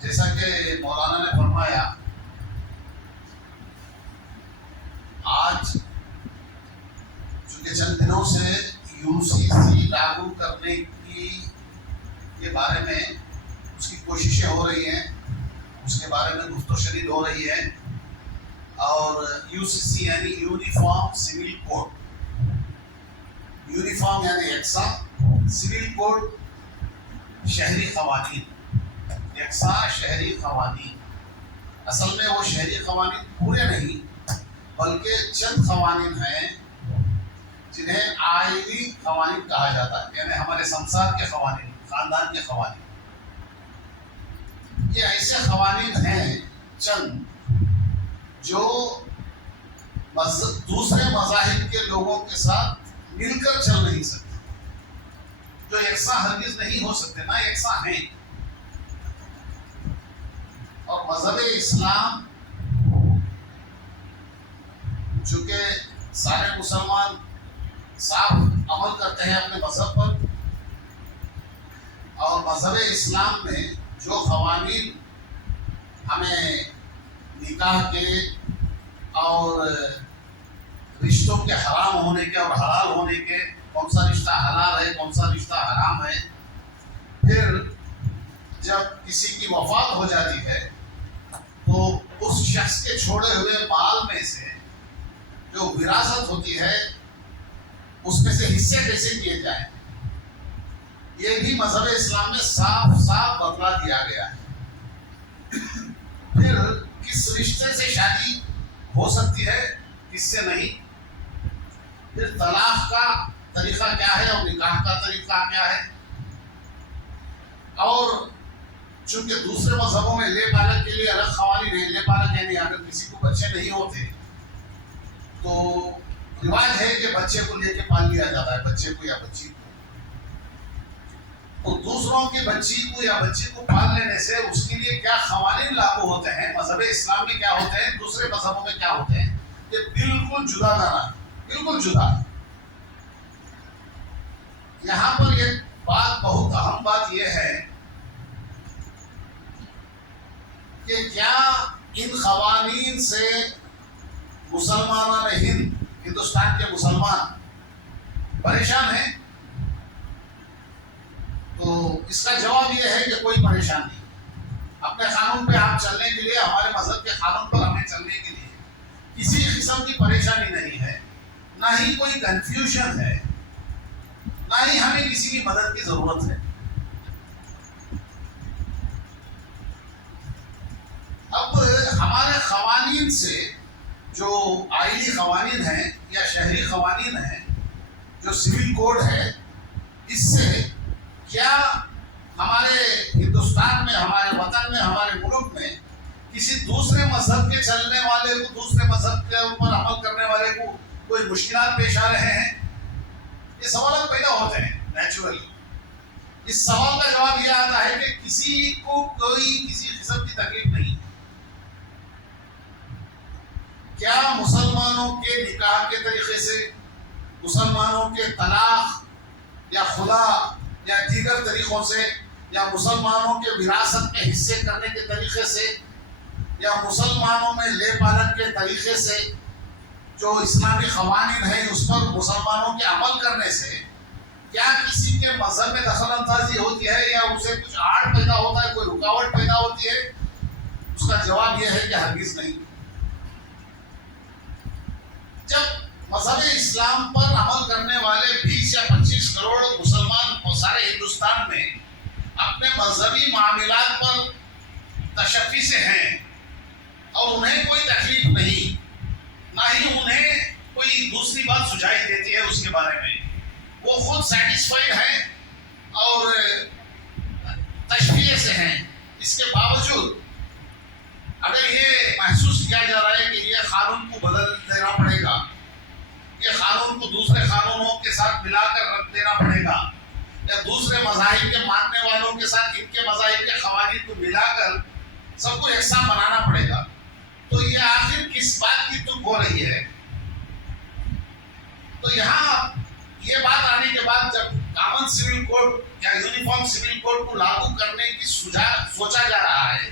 جیسا کہ مولانا نے فرمایا، آج چونکہ چند دنوں سے UCC لاگو کرنے کے بارے میں اس کی کوششیں ہو رہی ہیں، اس کے بارے میں گفت و شنید ہو رہی ہے، اور UCC یعنی یونیفارم سول کوڈ، یونیفارم یعنی یکساں، سول کوڈ شہری قوانین، یکساں شہری قوانین۔ اصل میں وہ شہری قوانین پورے نہیں بلکہ چند قوانین ہیں جنہیں آئینی قوانین کہا جاتا ہے، یعنی ہمارے سمسار کے قوانین، خاندان کے قوانین۔ یہ ایسے قوانین ہیں چند جو دوسرے مذاہب کے لوگوں کے ساتھ مل کر چل نہیں سکتے، جو یکساں ہرگز نہیں ہو سکتے، نہ یکساں ہیں۔ اور مذہب اسلام چونکہ سارے مسلمان صاف عمل کرتے ہیں اپنے مذہب پر، اور مذہب اسلام میں جو قوانین ہمیں نکاح کے اور رشتوں کے حرام ہونے کے اور حلال ہونے کے، کون سا رشتہ حلال ہے کون سا رشتہ حرام ہے، پھر جب کسی کی وفات ہو جاتی ہے تو اس شخص کے چھوڑے ہوئے مال میں سے جو وراثت ہوتی ہے اس میں سے حصے کیسے کیے جائیں، یہ بھی مذہب اسلام میں صاف صاف بتلا دیا گیا ہے۔ پھر کس رشتے سے شادی ہو سکتی ہے، کس سے نہیں، پھر طلاق کا طریقہ کیا ہے اور نکاح کا طریقہ کیا ہے، اور چونکہ دوسرے مذہبوں میں لے پالک کے لیے الگ قوانین ہیں۔ لے پالک یعنی اگر کسی کو بچے نہیں ہوتے تو رواج ہے کہ بچے کو لے کے پال لیا جاتا ہے، بچے کو یا بچی کو۔ تو دوسروں کی بچی کو یا بچی کو پال لینے سے اس کے لیے کیا قوانین لاگو ہوتے ہیں، مذہب اسلام میں کیا ہوتے ہیں، دوسرے مذہبوں میں کیا ہوتے ہیں، یہ بالکل جدا دارا، بالکل جدا ہے۔ یہاں پر ایک بات، بہت اہم بات یہ ہے کہ کیا ان قوانین سے مسلمانان ہند، ہندوستان کے مسلمان پریشان ہیں؟ تو اس کا جواب یہ ہے کہ کوئی پریشان نہیں۔ اپنے قانون پہ آپ چلنے کے لیے، ہمارے مذہب کے قانون پر ہمیں چلنے کے لیے کسی قسم کی پریشانی نہیں ہے، نہ ہی کوئی کنفیوژن ہے، نہ ہی ہمیں کسی کی مدد کی ضرورت ہے۔ اب ہمارے قوانین سے، جو آئینی قوانین ہیں یا شہری قوانین ہیں، جو سول کوڈ ہے، اس سے کیا ہمارے ہندوستان میں، ہمارے وطن میں، ہمارے ملک میں کسی دوسرے مذہب کے چلنے والے کو، دوسرے مذہب کے اوپر عمل کرنے والے کو کوئی مشکلات پیش آ رہے ہیں؟ یہ سوالات پیدا ہوتے ہیں نیچرلی۔ اس سوال کا جواب یہ آتا ہے کہ کسی کو کوئی کسی قسم کی تکلیف نہیں۔ کیا مسلمانوں کے نکاح کے طریقے سے، مسلمانوں کے طلاق یا خلا یا دیگر طریقوں سے، یا مسلمانوں کے وراثت میں حصے کرنے کے طریقے سے، یا مسلمانوں میں لے پالک کے طریقے سے، جو اسلامی قوانین ہیں اس پر مسلمانوں کے عمل کرنے سے کیا کسی کے مذہب میں دخل اندازی ہوتی ہے، یا اسے کچھ آڑ پیدا ہوتا ہے، کوئی رکاوٹ پیدا ہوتی ہے؟ اس کا جواب یہ ہے کہ ہرگز نہیں۔ جب مذہب اسلام پر عمل کرنے والے 20 یا 25 کروڑ مسلمان سارے ہندوستان میں اپنے مذہبی معاملات پر تشفی سے ہیں، اور انہیں کوئی تکلیف نہیں، نہ ہی انہیں کوئی دوسری بات سجائی دیتی ہے اس کے بارے میں، وہ خود سیٹسفائیڈ ہیں اور تشفیے سے ہیں، اس کے باوجود اگر یہ محسوس کیا جا رہا ہے کہ یہ قانون کو بدل دینا پڑے گا، یہ قانون کو دوسرے قانونوں کے ساتھ ملا کر رکھ دینا پڑے گا، یا دوسرے مذاہب کے ماننے والوں کے ساتھ ان کے مذاہب کے قوانین کو ملا کر سب کو یکساں بنانا پڑے گا، تو یہ آخر کس بات کی تک ہو رہی ہے؟ تو یہاں یہ بات آنے کے بعد جب کامن سول کوڈ کیا یونیفارم سول کوڈ کو لاگو کرنے کی سوچا جا رہا ہے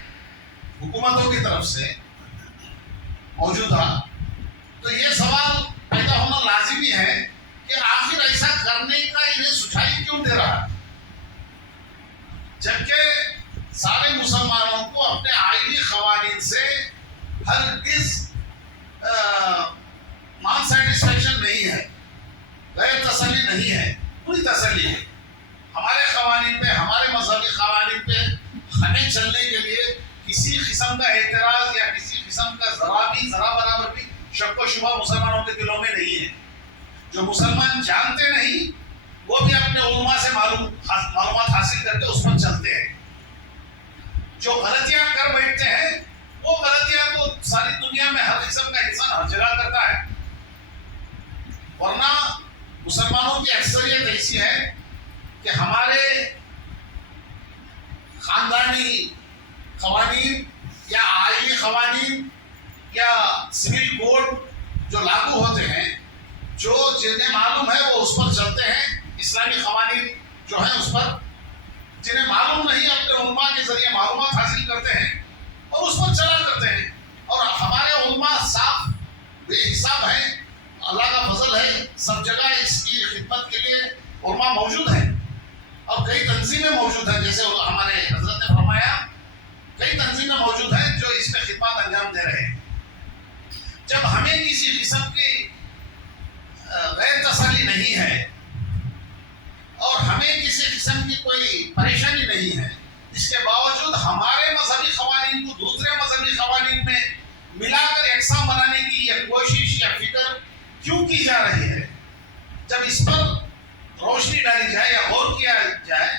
حکومتوں کی طرف سے موجودہ، تو یہ سوال پیدا ہونا لازمی ہے کہ آخر ایسا کرنے کا انہیں سچائی کیوں دے رہا ہے، جبکہ سارے مسلمانوں کو اپنے آئینی قوانین سے ہرگز نان سیٹسفیکشن نہیں ہے، غیر تسلی نہیں ہے، پوری تسلی ہے۔ ہمارے قوانین پہ، ہمارے مذہبی قوانین پہ ہمیں چلنے کے لیے کسی قسم کا اعتراض یا کسی قسم کا ذرا برابر بھی شک و شبہ مسلمانوں کے دلوں میں نہیں ہے۔ جو مسلمان جانتے نہیں وہ بھی اپنے علماء سے معلومات حاصل کر کے اس پر چلتے ہیں۔ جو غلطیاں کر بیٹھتے ہیں وہ غلطیاں تو ساری دنیا میں ہر قسم کا انسان ہر جگہ کرتا ہے، ورنہ مسلمانوں کی اکثریت ایسی ہے کہ ہمارے خاندانی قوانین یا آئینی قوانین یا سول کوڈ جو لاگو ہوتے ہیں، جو جنہیں معلوم ہے وہ اس پر چلتے ہیں، اسلامی قوانین جو ہیں اس پر، جنہیں معلوم نہیں اپنے علماء کے ذریعے معلومات حاصل کرتے ہیں اور اس پر چلا کرتے ہیں۔ اور ہمارے علماء صاف بے حساب ہیں، اللہ کا فضل ہے، سب جگہ اس کی خدمت کے لیے علماء موجود ہیں اور کئی تنظیمیں موجود ہیں، جیسے ہمارے حضرت نے فرمایا کئی تنظیمیں موجود ہیں جو اس میں خدمات انجام دے رہے ہیں۔ جب ہمیں کسی قسم کی غیر تسلی نہیں ہے اور ہمیں کسی قسم کی کوئی پریشانی نہیں ہے، اس کے باوجود ہمارے مذہبی قوانین کو دوسرے مذہبی قوانین میں ملا کر یکساں بنانے کی یہ کوشش یا فکر کیوں کی جا رہی ہے؟ جب اس پر روشنی ڈالی جائے یا غور کیا جائے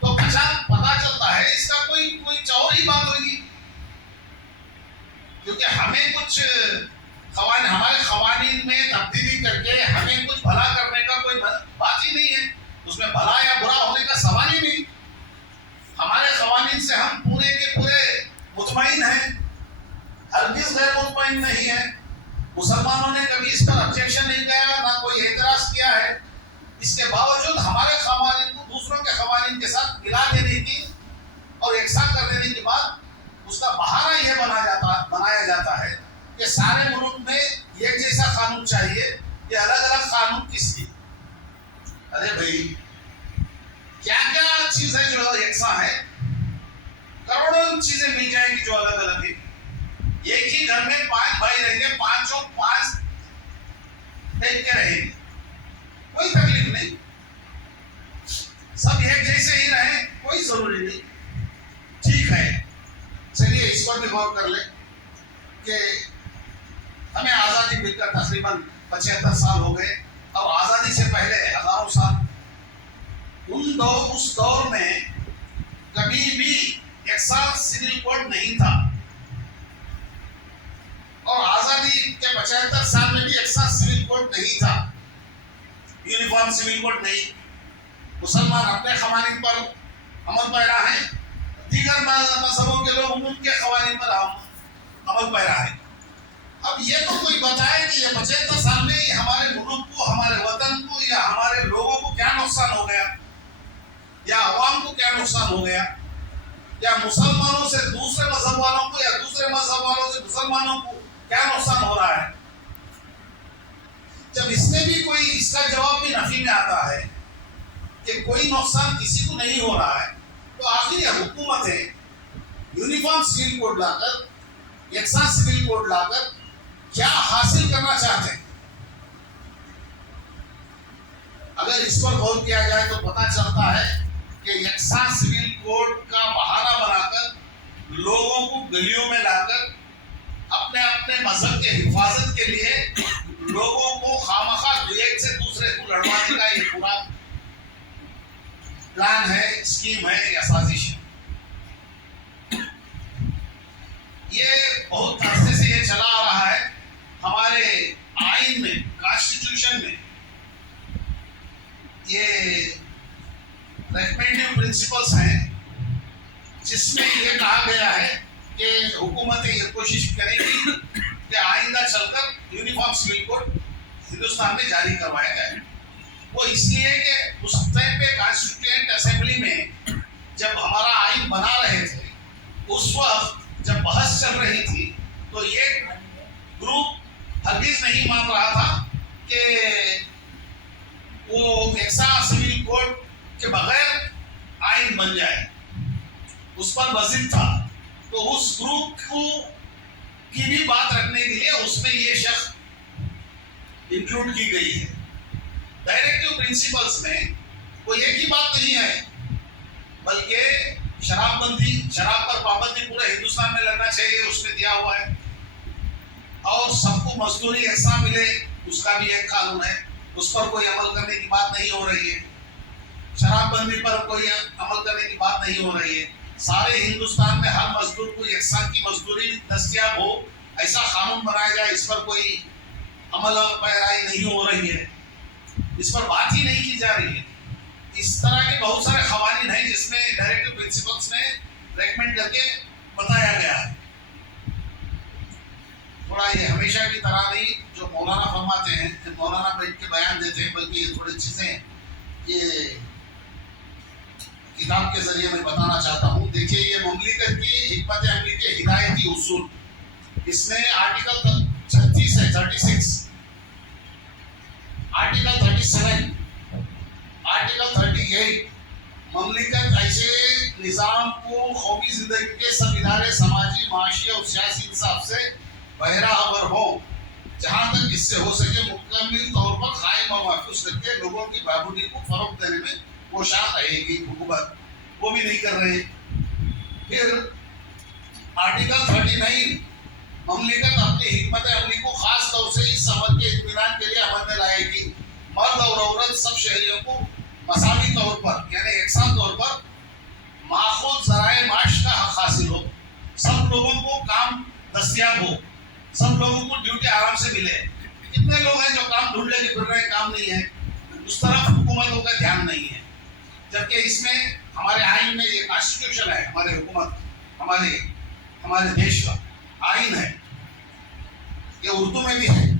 تو پتا چلتا ہے اس کا کوئی اور ہی بات ہوگی، کیونکہ ہمیں کچھ ہمارے قوانین میں تبدیلی کر کے ہمیں کچھ بھلا کرنے کا کوئی بات ہی نہیں ہے، اس میں بھلا یا برا ہونے کا سوال ہی نہیں۔ ہمارے قوانین سے ہم پورے کے پورے مطمئن ہیں، ہرگز غیر مطمئن نہیں ہیں۔ مسلمانوں نے کبھی اس پر آبجیکشن نہیں کیا، نہ کوئی اعتراض کیا ہے، اس کے باوجود ہمارے قوانین کو دوسروں کے قوانین کے ساتھ ملا دینے کی اور یکساں کر دینے کے بعد اس کا بہانہ یہ بنایا جاتا ہے کہ سارے ملک میں ایک جیسا قانون چاہیے، یہ الگ الگ قانون کس لیے؟ ارے بھائی کیا کیا چیزیں جو یکساں ہے، کروڑوں چیزیں مل جائیں گی جو الگ الگ ہیں۔ ایک ہی گھر میں 5 بھائی رہیں گے، 5 ٹیک کے رہیں گے، کوئی تکلیف نہیں، سب ایک جیسے ہی رہیں، کوئی ضروری نہیں، ٹھیک ہے۔ چلیے اس پر بھی غور کر لیں کہ ہمیں آزادی مل کر تقریباً 75 سال ہو گئے، اور آزادی سے پہلے ہزاروں سال اس دور میں کبھی بھی یکساں سول کوڈ نہیں تھا، اور آزادی کے 75 سال میں بھی یکساں سول کوڈ نہیں تھا، یونیفارم سول کوڈ نہیں۔ مسلمان اپنے قوانین پر عمل پیرا ہیں، دیگر مذہبوں کے لوگ ان کے قوانین پر عمل پیرا ہیں۔ اب یہ تو کوئی بتائے کہ یہ 75 سال میں ہمارے ملک کو، ہمارے وطن کو یا ہمارے لوگوں کو کیا نقصان ہو گیا، یا عوام کو کیا نقصان ہو گیا، یا مسلمانوں سے دوسرے مذہب والوں کو یا دوسرے مذہب والوں سے مسلمانوں کو کیا نقصان ہو رہا ہے۔ جب اس میں بھی کوئی اس کا جواب بھی نفی میں آتا ہے کہ کوئی نقصان کسی کو نہیں ہو رہا ہے، تو آخر یہ حکومتیں یونیفارم سول کوڈ لا کر، یکساں سول کوڈ لا کر کیا حاصل کرنا چاہتے ہیں؟ اگر اس پر غور کیا جائے تو پتہ چلتا ہے کہ یکساں سول کوڈ کا بہانہ بنا کر لوگوں کو گلیوں میں لا کر اپنے اپنے مذہب کے حفاظت کے لیے لوگوں کو خامخواہ ایک سے دوسرے کو لڑوانے کا یہ پورا پلان ہے، اسکیم ہے یا سازش ہے۔ یہ بہت عرصے سے یہ چلا آ رہا ہے۔ ہمارے آئین میں، کانسٹیٹیوشن میں یہ ریکمینڈیو پرنسپلس ہیں جس میں یہ کہا گیا ہے کہ حکومتیں یہ کوشش کریں گی کہ آئندہ چل کر یونیفارم سول کوڈ ہندوستان میں جاری کروایا جائے۔ وہ اس لیے کہ اس ٹائم پہ کانسٹیٹیوئنٹ اسمبلی میں جب ہمارا آئین بنا رہے تھے اس وقت جب بحث چل رہی تھی تو یہ گروپ ہرگز نہیں مان رہا تھا کہ وہ ایکسا سول کوڈ کے بغیر آئین بن جائے، اس پر وزن تھا. تو اس گروپ کو کی بھی بات رکھنے کے لیے اس میں یہ شخص انکلوڈ کی گئی ہے. ڈائریکٹو پرنسپلس میں وہ ایک ہی بات نہیں ہے بلکہ شراب بندی، شراب پر پابندی پورے ہندوستان میں لگنا چاہیے، اس میں دیا ہوا ہے. اور سب کو مزدوری ایسا ملے اس کا بھی ایک قانون ہے، اس پر کوئی عمل کرنے کی بات نہیں ہو رہی ہے. شراب بندی پر کوئی عمل کرنے کی بات نہیں ہو رہی ہے. سارے ہندوستان میں ہر مزدور کو یکساں کی مزدوری دستیاب ہو ایسا قانون بنایا جائے، اس پر کوئی عمل پیرائی نہیں ہو رہی ہے، اس پر بات ہی نہیں کی جا رہی ہے. اس طرح کے بہت سارے قوانین ہیں جس میں ڈائریکٹو پرنسپلس میں ریکمینڈ کر کے بتایا گیا ہے. تھوڑا یہ ہمیشہ کی طرح نہیں جو مولانا فرماتے ہیں، جو مولانا بیٹھ کے بیان دیتے ہیں، بلکہ یہ تھوڑی چیزیں یہ کتاب کے ذریعے میں بتانا چاہتا ہوں. دیکھیے یہ مملکت کی حکمت عملی کے ہدایتی اصول، اس میں آرٹیکل 36 ہے، 36، آرٹیکل 37، آرٹیکل 38. مملکت ایسے نظام کو قومی زندگی کے سب ادارے سماجی، معاشی اور سیاسی انصاف سے بہرہ ہو، جہاں تک اس سے ہو سکے مکمل طور پر قائم اور محفوظ کر کے لوگوں کی بہبودی کو فروغ دینے میں کوشاں رہے گی حکومت. وہ بھی نہیں کر رہے. پھر آرٹیکل 39، مملکت اپنی حکمت عملی کو خاص طور سے اس عمل کے اطمینان کے لیے عمل میں لائے گی. مرد اور عورت سب شہریوں کو مساوی طور پر یعنی یکساں طور پر ماخوذ ذرائع معاش کا حق حاصل ہو، سب لوگوں کو کام دستیاب ہو، سب لوگوں کو ڈیوٹی آرام سے ملے. کتنے لوگ ہیں جو کام ڈھونڈ لے کے پھر رہے، کام نہیں ہے، اس طرف حکومتوں کا دھیان نہیں ہے. جبکہ اس میں ہمارے آئین میں یہ کانسٹیٹیوشن ہے، ہمارے حکومت، ہمارے دیش کا آئین ہے، یہ اردو میں بھی ہے،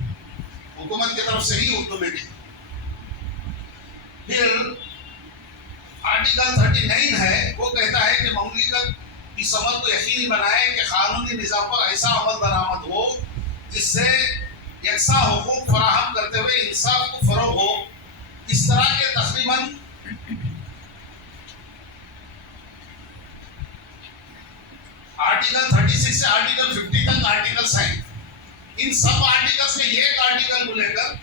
حکومت کی طرف سے ہی اردو میں بھی ہے. پھر آرٹیکل 39 ہے، وہ کہتا ہے کہ مملکت کی سمت کو یقینی بنائے کہ قانونی نظام پر ایسا عمل درآمد ہو جس سے یکساں حقوق فراہم کرتے ہوئے انصاف کو فروغ ہو. اس طرح کے تقریباً آرٹیکل 36 سے آرٹیکل 50 تک آرٹیکلس ہیں. ان سب آرٹیکلس میں ایک آرٹیکل کو لے کر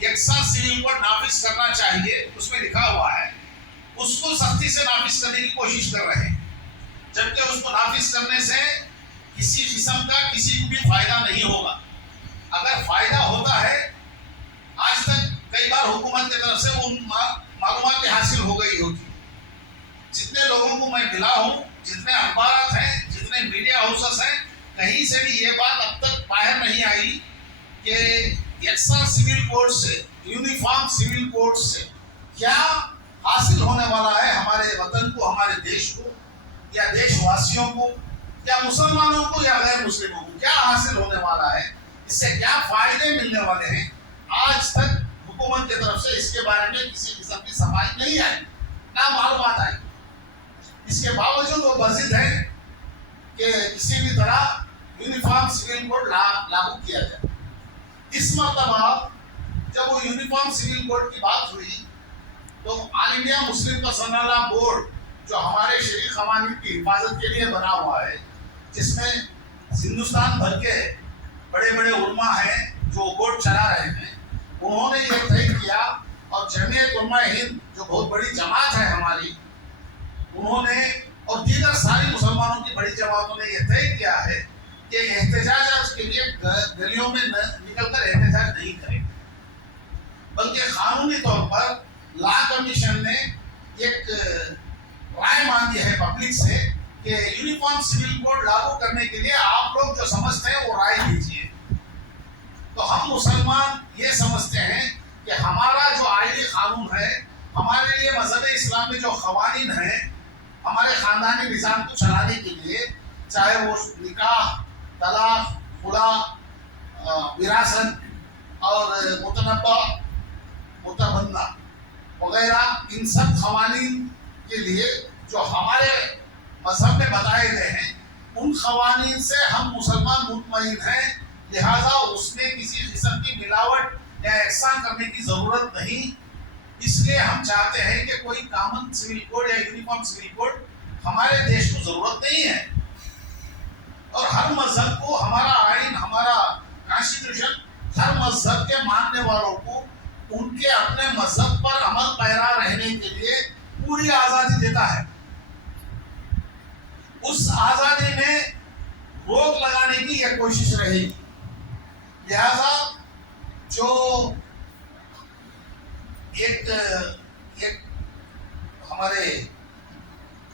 یکساں سول کوڈ نافذ کرنا چاہیے، اس میں لکھا ہوا ہے. اس کو سختی سے نافذ کرنے کی کوشش کر رہے ہیں، جبکہ اس کو نافذ کرنے سے کسی قسم کا کسی کو بھی فائدہ نہیں ہوگا. اگر فائدہ ہوتا ہے آج تک کئی بار حکومت کی طرف سے وہ معلومات حاصل ہو گئی ہوتی. جتنے لوگوں کو میں ملا ہوں، جتنے اخبارات ہیں، جتنے میڈیا ہاؤسز ہیں، کہیں سے بھی یہ بات اب تک باہر نہیں آئی کہ یکساں سول کوڈ سے، یونیفارم سول کوڈ سے کیا حاصل ہونے والا ہے ہمارے وطن کو، ہمارے دیش کو، یا دیش واسیوں کو، یا مسلمانوں کو یا غیر مسلموں کو کیا حاصل ہونے والا ہے، اس سے کیا فائدے ملنے والے ہیں. آج تک حکومت کی طرف سے اس کے بارے میں کسی قسم کی صفائی نہیں آئی، نہ معلومات آئی. اس کے باوجود وہ بضد ہے کہ کسی بھی طرح یونیفارم سول کوڈ لاگو کیا جائے. اس مرتبہ جب وہ یونیفارم سول کوڈ کی بات ہوئی تو آل انڈیا مسلم پرسنل لا بورڈ جو ہمارے شرعی قوانین کی حفاظت کے لیے بنا ہوا ہے، جس میں ہندوستان بھر کے بڑے بڑے علماء ہیں جو بورڈ چلا رہے ہیں، انہوں نے یہ طے کیا، اور جمعیت علماء ہند جو بہت بڑی جماعت ہے ہماری، انہوں نے اور دیگر ساری مسلمانوں کی بڑی جماعتوں نے یہ طے کیا ہے کہ احتجاج کے لیے گلیوں میں نکل کر احتجاج نہیں کریں، بلکہ قانونی طور پر لا کمیشن نے ایک رائے مانگی ہے پبلک سے کہ یونیفارم سول کوڈ لاگو کرنے کے لیے آپ لوگ جو سمجھتے ہیں وہ رائے دیجیے. تو ہم مسلمان یہ سمجھتے ہیں کہ ہمارا جو آئینی قانون ہے، ہمارے لیے مذہب اسلام میں جو قوانین ہیں ہمارے خاندانی نظام کو چلانے کے لیے، چاہے وہ نکاح، طلاق، خلا، وراثت اور متنبع، متبنہ، وغیرہ ان سب قوانین کے لیے جو ہمارے مذہب میں بتائے گئے ہیں ان قوانین سے ہم مسلمان مطمئن ہیں، لہذا اس میں کسی قسم کی ملاوٹ یا احسان کرنے کی ضرورت نہیں۔ اس لیے ہم چاہتے ہیں کہ کوئی کامن سول کوڈ یا یونیفارم سول کوڈ ہمارے دیش کو ضرورت نہیں ہے، اور ہر مذہب کو ہمارا آئین، ہمارا کانسٹیٹیوشن ہر مذہب کے ماننے والوں کو ان کے اپنے مذہب پر عمل پیرا رہنے کے لیے پوری آزادی دیتا ہے۔ اس آزادی میں روک لگانے کی یہ کوشش رہے گی، لہذا جو ایک ہمارے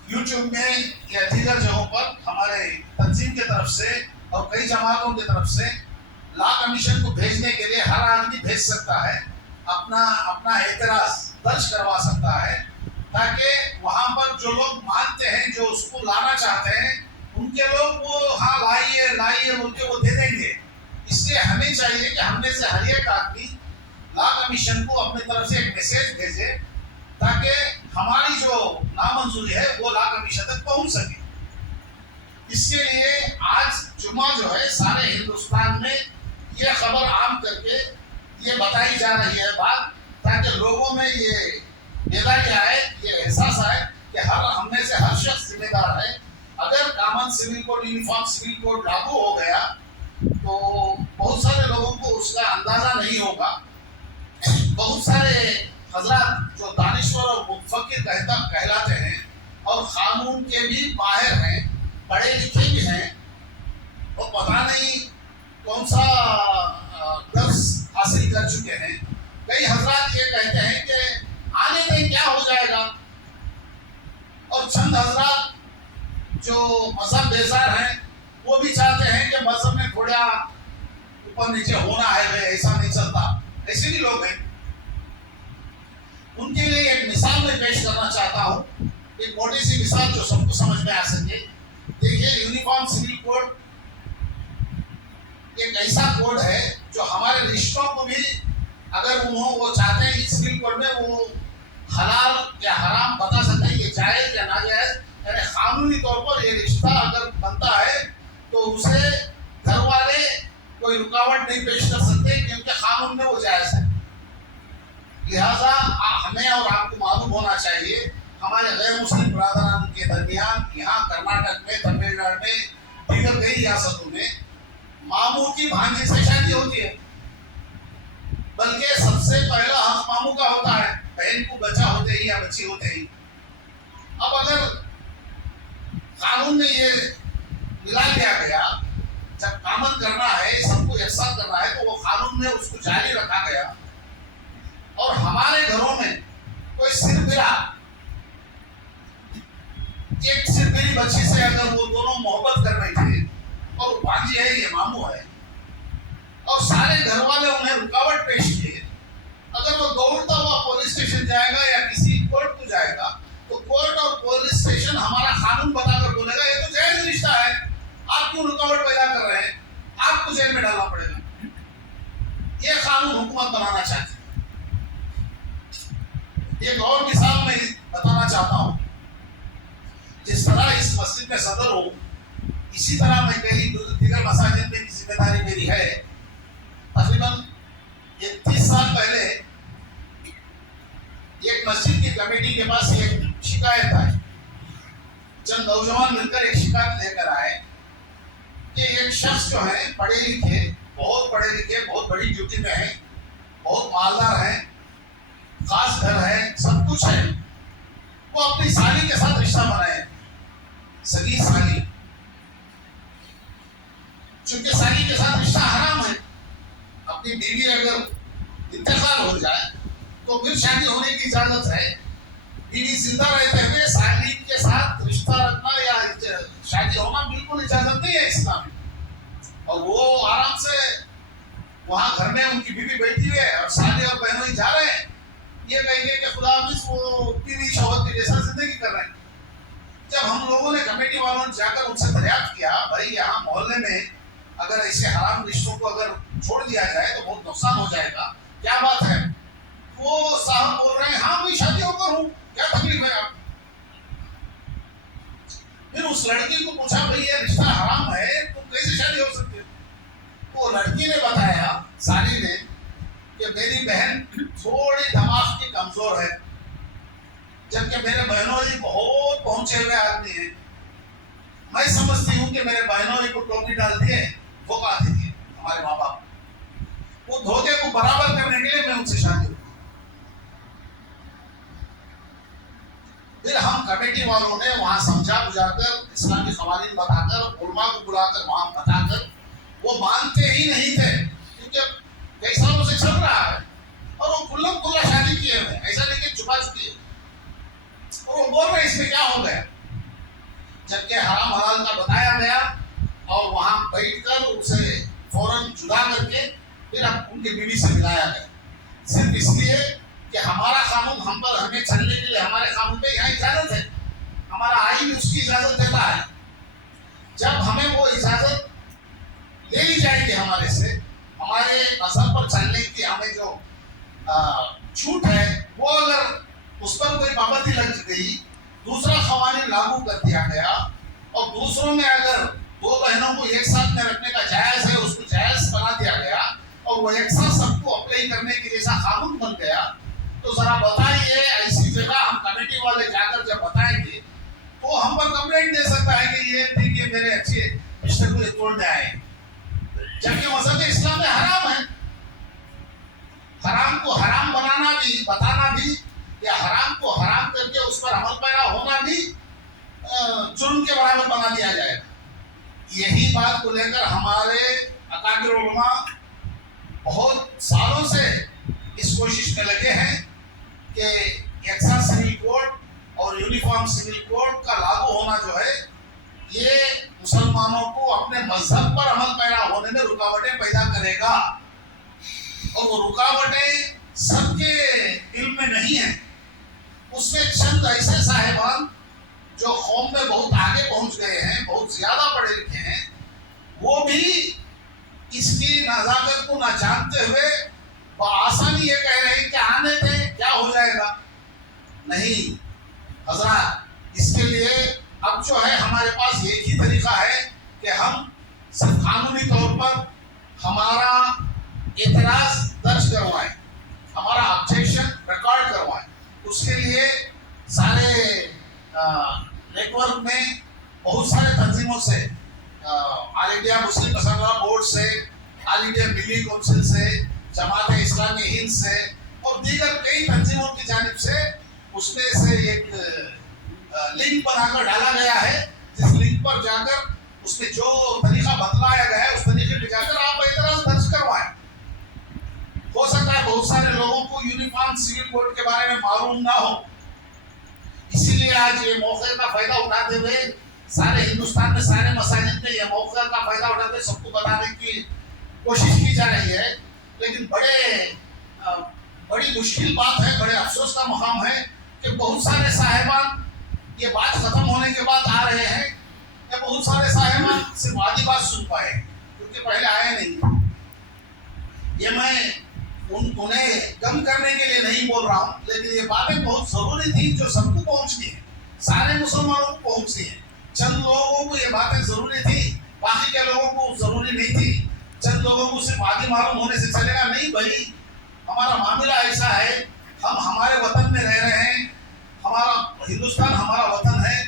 یوٹیوب میں یا دیگر جگہوں پر ہمارے تنظیم کی طرف سے اور کئی جماعتوں کی طرف سے لا کمیشن کو بھیجنے کے لیے ہر آدمی بھیج سکتا ہے، اپنا اعتراض درج کروا سکتا ہے، تاکہ وہاں پر جو لوگ مانتے ہیں، جو اس کو لانا چاہتے ہیں، ان کے لوگ وہ ہاں لائیے بول کے وہ دے دیں گے۔ اس لیے ہمیں چاہیے کہ ہم میں سے ہر ایک آدمی لا کمیشن کو اپنی طرف سے ایک میسیج بھیجے، تاکہ ہماری جو نامنظوری ہے وہ لا کمیشن تک پہنچ سکے۔ اس کے لیے آج جمعہ جو ہے سارے ہندوستان میں یہ خبر عام کر کے یہ بتائی جا رہی ہے بات، تاکہ لوگوں میں یہ بیداری آئے، یہ احساس آئے کہ ہم میں سے ہر شخص ذمہ دار ہے۔ اگر common civil code, uniform civil code لاگو ہو گیا تو بہت سارے لوگوں کو اس کا اندازہ نہیں ہوگا۔ بہت سارے حضرات جو دانشور اور مفکر کہلاتے ہیں اور قانون کے بھی ماہر ہیں، پڑھے لکھے بھی ہیں، اور پتہ نہیں کون سا درس حاصل کر چکے ہیں، کئی حضرات یہ کہتے ہیں کہ آنے دیں کیا ہو جائے گا، اور چند حضرات جو مذہب بیزار ہیں وہ بھی چاہتے ہیں کہ مذہب میں تھوڑا اوپر نیچے ہونا ہے، ایسا نہیں چلتا، ایسے بھی لوگ ہیں۔ ان کے لیے ایک مثال میں پیش کرنا چاہتا ہوں، ایک موٹی سی مثال جو سب کو سمجھ میں آ سکے۔ دیکھیے، یونیفارم سول کوڈ ایک ایسا کوڈ ہے جو ہمارے رشتوں کو بھی، اگر وہ چاہتے ہیں اس سول کوڈ میں وہ حلال یا حرام بتا سکتے ہیں، یہ جائز یا ناجائز، یعنی قانونی طور پر یہ رشتہ اگر بنتا ہے تو اسے گھر والے کوئی رکاوٹ نہیں پیش کر سکتے، کیونکہ قانون میں وہ جائز ہے۔ لہذا ہمیں اور آپ کو معلوم ہونا چاہیے، ہمارے غیر مسلم برادران کے درمیان یہاں کرناٹک میں، تمل ناڈو میں، دیگر کئی ریاستوں میں ماموں کی بھانجی سے شادی ہوتی ہے، بلکہ سب سے پہلا حق ماموں کا ہوتا ہے، بہن کو بچہ ہوتے ہی یا بچی ہوتے ہی۔ اب اگر قانون میں یہ ملا لیا گیا، جب کامن کرنا ہے، سب کو یکساں کرنا ہے، تو وہ قانون میں اس کو جاری رکھا گیا، اور ہمارے گھروں میں کوئی سربراہ ایک سربری بچی سے اگر وہ دونوں محبت کر رہے تھے، اور وہ بھانجی ہے، یہ ماموں ہے، اور سارے گھر والے انہیں رکاوٹ پیش کیے، اگر وہ دوڑتا ہوا پولیس اسٹیشن جائے گا یا کسی کورٹ کو جائے گا، تو کورٹ اور پولیس اسٹیشن ہمارا قانون بتا کر بولے گا یہ تو جائز رشتہ ہے، آپ کیوں رکاوٹ پیدا کر رہے ہیں، آپ کو جیل میں ڈالنا پڑے گا۔ یہ قانون حکومت بنانا چاہتی ہے۔ ایک اور مثال میں بتانا چاہتا ہوں، جس طرح اس مسجد میں صدر ہوں، اسی طرح میں کئی دیگر مساجد میں ذمہ داری میری ہے۔ تقریباً 30 سال پہلے ایک مسجد کی کمیٹی کے پاس ایک شکایت آئی، چند نوجوان مل کر ایک شکایت لے کر آئے کہ ایک شخص جو ہے پڑھے لکھے، بہت بڑی ڈیوٹی میں ہیں، بہت مالدار ہیں، خاص گھر ہے، سب کچھ ہے، وہ اپنی سالی کے ساتھ رشتہ بنائے، سگی سالی، چونکہ سالی کے ساتھ رشتہ حرام ہے۔ اپنی بیوی اگر انتقال ہو جائے تو پھر شادی ہونے کی اجازت ہے، بیوی زندہ رہتے ہوئے سالی کے ساتھ رشتہ رکھنا یا شادی ہونا بالکل اجازت نہیں ہے اسلام میں۔ اور وہ آرام سے وہاں گھر میں ان کی بیوی بیٹھی ہوئی ہے اور سالی اور بہنوئی جا رہے ہیں، یہ کہیں گے کہ خدا حافظ، وہ بیوی شوہر کے جیسا زندگی کر رہے ہیں۔ جب ہم لوگوں نے کمیٹی والوں نے جا کر ان سے دریافت کیا، بھائی یہاں محلے میں اگر ایسے حرام رشتوں کو اگر چھوڑ دیا جائے تو بہت نقصان ہو جائے گا، کیا بات ہے؟ وہ صاحب بول رہے ہیں ہاں میں شادی ہو کر ہوں، کیا تکلیف ہے آپ؟ پھر اس لڑکی کو پوچھا بھئی یہ رشتہ حرام ہے تو کیسے شادی ہو سکتی ہے؟ وہ لڑکی نے بتایا، سالی نے، کہ میری بہن تھوڑی دماغ کی کمزور ہے، جبکہ میرے بہنوں ہی بہت پہنچے ہوئے آدمی ہیں، میں سمجھتی ہوں کہ میرے بہنوں ہی کو ٹوپی ڈال دیے دھوکہ دیتی ہے ہمارے ماں باپ، وہ دھوکے کو برابر کرنے کے لیے میں ان سے شادی ہوں۔ پھر ہم کمیٹی والوں نے وہاں سمجھا بجھا کر، اسلامی قوانین بتا کر، علماء کو بلا کر وہاں بتا کر، وہ مانتے ہی نہیں تھے کیونکہ کئی سالوں سے چل رہا ہے اور وہ کھلم کھلا شادی کیے ہوئے، ایسا نہیں کہ چھپا چھپی ہے، اور وہ بول رہے اس میں کیا ہو گیا، جبکہ حرام حلال کا بتایا گیا اور وہاں بیٹھ کر اسے فوراً جدا کر کے پھر ان کی بیوی سے ملایا گیا، صرف اس لیے کہ ہمارا قانون ہم پر ہمیں چلنے کے لیے ہمارے قانون پہ یہاں اجازت ہے، ہمارا آئین اس کی اجازت دیتا ہے، جب ہمیں وہ اجازت لے لی جائے گی ہمارے سے، ہمارے مذہب پر چلنے کی ہمیں جو چھوٹ ہے وہ اگر اس پر کوئی پابندی لگ گئی، دوسرا قوانین لاگو کر دیا گیا اور دوسروں میں اگر دو بہنوں کو ایک ساتھ میں رکھنے کا جائز ہے اس کو جائز بنا دیا گیا اور وہ ایک ساتھ سب کو اپلائی کرنے کے جیسا قانون بن گیا، تو ذرا بتائیے ایسی جگہ ہم کمیٹی والے جا کر جب بتائیں گے تو ہم پر کمپلینٹ دے سکتا ہے کہ یہ دیکھیے میرے اچھے رشتے کو توڑنے آئے، جبکہ مذہب اسلام میں حرام ہے۔ حرام کو حرام بنانا بھی، بتانا بھی، یا حرام کو حرام کر کے اس پر عمل پیرا ہونا بھی جرم کے برابر بنا دیا جائے گا۔ یہی بات کو لے کر ہمارے اکابر علماء بہت سالوں سے اس کوشش میں لگے ہیں کہ یکساں سول کوڈ اور یونیفارم سول کوڈ کا لاگو ہونا جو ہے یہ مسلمانوں کو اپنے مذہب پر عمل پیرا ہونے میں رکاوٹیں پیدا کرے گا، اور وہ رکاوٹیں سب کے علم میں نہیں ہیں، اس میں چند ایسے صاحبان جو قوم میں بہت آگے پہنچ گئے ہیں، بہت زیادہ پڑھے لکھے ہیں، وہ بھی اس کی نزاکت کو نہ جانتے ہوئے بآسانی یہ کہہ رہے ہیں کہ آنے تھے کیا ہو جائے گا۔ نہیں حضرات، اس کے لیے اب جو ہے ہمارے پاس ایک ہی طریقہ ہے کہ ہم صرف قانونی طور پر ہمارا اعتراض درج کروائیں، ہمارا آبجیکشن ریکارڈ کروائیں۔ اس کے لیے سارے نیٹ ورک میں بہت سارے تنظیموں سے، آل انڈیا مسلم مسئلہ بورڈ سے، آل انڈیا ملی کونسل سے، جماعت اسلامی ہند سے اور دیگر کئی تنظیموں کی جانب سے اس میں سے ایک لنک بنا کر ڈالا گیا ہے، جس لنک پر جا کر اس میں جو طریقہ بتلایا گیا ہے اس طریقے پہ جا کر آپ اعتراض درج کروائیں۔ ہو سکتا ہے بہت سارے لوگوں کو یونیفارم سول کوڈ کے بارے میں معلوم نہ ہو، اسی لیے آج یہ موقع کا فائدہ اٹھاتے ہوئے سارے ہندوستان میں سارے مساجد میں یہ موقع کا فائدہ اٹھاتے ہوئے سب کو بتانے کی کوشش کی جا رہی ہے، لیکن بڑی مشکل بات ہے، بڑے افسوس کا مقام ہے کہ بہت سارے صاحبان یہ بات ختم ہونے کے بعد آ رہے ہیں، یا بہت سارے صاحبان صرف آدھی بات سن پائے کیونکہ پہلے آئے نہیں۔ یہ میں انہیں کم کرنے کے لیے نہیں بول رہا ہوں، لیکن یہ باتیں بہت ضروری تھی جو سب کو پہنچنی ہے، سارے مسلمانوں کو پہنچنی ہے۔ چند لوگوں کو یہ باتیں ضروری تھی، باقی کے لوگوں کو ضروری نہیں تھی۔ چند لوگوں کو صرف آدھی معلوم ہونے سے چلے گا نہیں بھائی، ہمارا معاملہ ایسا ہے، ہم ہمارے وطن میں رہ رہے ہیں، ہمارا ہندوستان ہمارا وطن ہے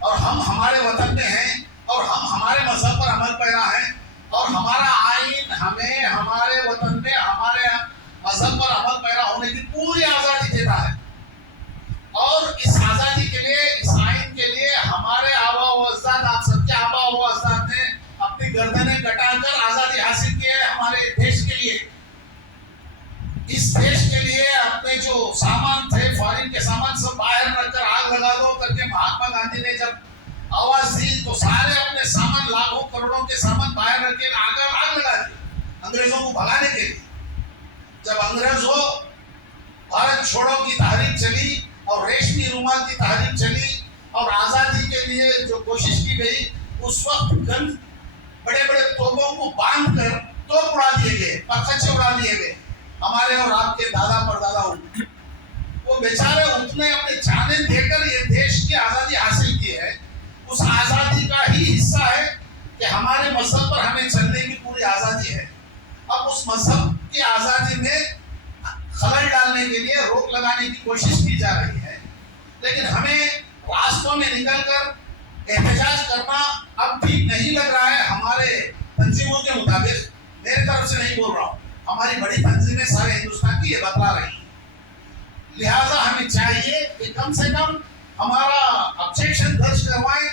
اور ہم ہمارے وطن میں ہیں اور ہم ہمارے مذہب پر عمل پیرا ہیں اور ہمارا آئین ہمیں ہمارے وطن میں ہمارے مذہب پر عمل پیرا ہونے کی پوری آزادی دیتا ہے، اور اس آزادی کے لیے، اس آئین کے لیے ہمارے آبا و اجداد، آپ سب کے آبا و اجداد نے اپنی گردنیں کٹا کر آزادی حاصل کی ہے ہمارے دیش کے لیے۔ اس دیش کے لیے اپنے جو سامان تھے، فارن کے سامان سب باہر رکھ کر آگ لگا دو کر کے مہاتما گاندھی نے جب آواز دی تو سارے اپنے سامان، لاکھوں کروڑوں کے سامان باہر رکھ کے آگ لگا دی انگریزوں کو بھگانے کے لیے۔ جب انگریزوں بھارت چھوڑو کی تحریک چلی اور ریشمی رومال کی تحریک چلی اور آزادی کے لیے جو کوشش کی گئی، اس وقت بڑے بڑے توپوں کو باندھ کر توپ اڑا دیے گئے، پرخچے اڑا دیے گئے، ہمارے اور آپ کے دادا پردادا ہوئے، وہ بیچارے اتنے اپنے جانیں دے کر یہ دیش کی آزادی حاصل کی ہے. اس آزادی کا ہی حصہ ہے کہ ہمارے مذہب پر ہمیں چلنے کی پوری آزادی ہے. اب اس مذہب کی آزادی میں خلل ڈالنے کے لیے روک لگانے کی کوشش کی جا رہی ہے. لیکن ہمیں راستوں میں نکل کر احتجاج کرنا اب ٹھیک نہیں لگ رہا ہے. ہمارے تنظیموں کے مطابق، میرے طرف سے نہیں بول رہا ہوں، ہماری بڑی تنظیمیں سارے ہندوستان کی یہ بتلا رہی ہیں. لہذا ہمیں چاہیے کہ کم سے کم ہمارا آبجیکشن درج کروائیں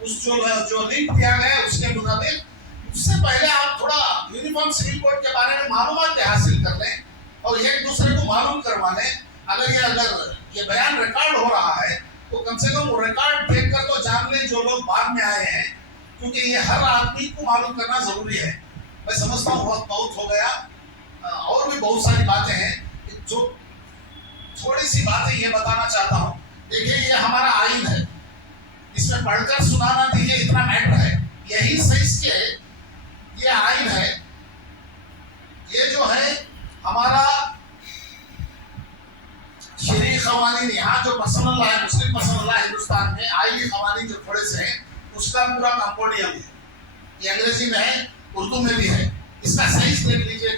اس جو لنک دیا گیا ہے اس کے مطابق. اس سے پہلے آپ تھوڑا یونیفارم سول کوڈ کے بارے میں معلومات حاصل کر لیں اور ایک دوسرے کو معلوم کروا لیں. اگر یہ بیان ریکارڈ ہو رہا ہے تو کم سے کم وہ ریکارڈ دیکھ کر تو جان لیں جو لوگ بعد میں آئے ہیں، کیونکہ یہ ہر آدمی کو معلوم کرنا ضروری ہے. میں سمجھتا ہوں وقت بہت ہو گیا، اور بھی بہت ساری باتیں ہیں جو تھوڑی سی باتیں یہ بتانا چاہتا ہوں. دیکھیے یہ ہمارا آئین ہے، اس میں پڑھ کر سنانا دیجیے اتنا میٹر ہے. یہی سائز کے یہ آئین ہے، یہ جو ہے ہمارا شرعی قوانین یہاں جو پسند اللہ ہے، مسلم پسند اللہ ہندوستان میں آئینی قوانین جو تھوڑے سے ہیں اس کا پورا کمپونیم ہے. یہ انگریزی میں ہے، اردو میں بھی ہے. اس کا سائز دیکھ لیجیے.